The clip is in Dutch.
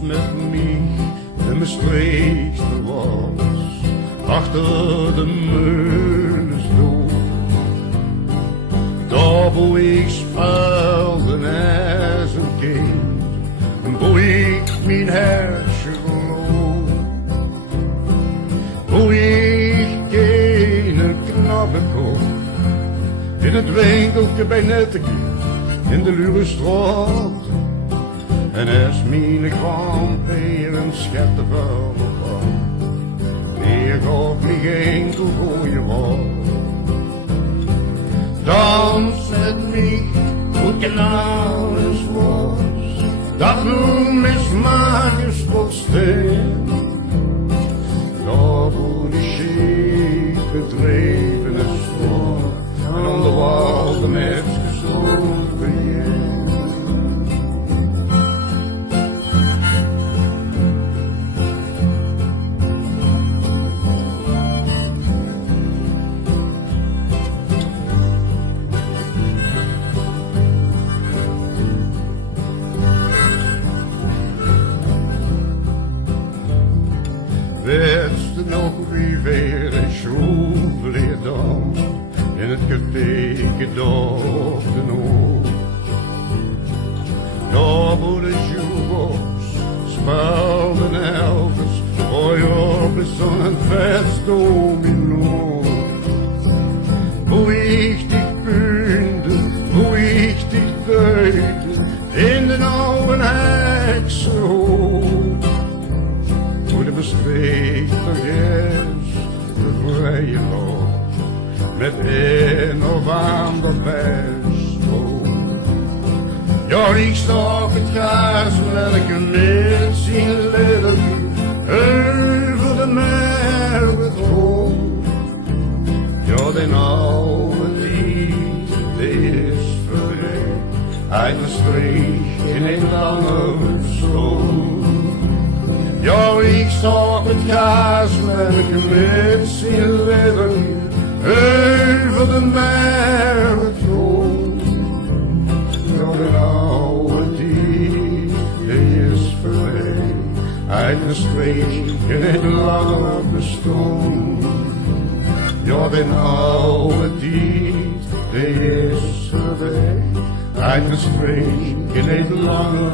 dans met mich de Maastrichter was, achter de Meulenstoel. Daar wo ik speelde als een kind, en wo ik mijn hertje geloof. Wo ik geen knappen kocht, in het winkeltje bij Netteke, in de luwe straat. En als mijn grandpeer een schette verloren, meer gaf mij enkel goeie woord. Dans met mij, hoe kanaal is was, dat noem is magische steen. Daar wo die scheep gedreven is voor, en onder wal de mens gesloten is. Wist nog wie weer een schroef leer dan in het café gedorf de nood. Daar wo de jukebox speelde Elvis, gooi op de zon en vet domino. Hoe ik dich kunde, hoe ik dich deute, in de oude heksenhoofd. De Maastrichter is de vrije loop, met een of ander bijstroom. Ja, ik sta op het gras met een mens in leven, over de merwe droom. Ja, den oude lied, die is voorbij, uit Maastricht in een lange zoon. Ja, ik zag het gras met een gemets in leven, over de merwe troon. Ja, de oude die is voorbij, uit Maastricht in het lange bestaan. Ja, de oude die is voorbij, uit Maastricht in het lange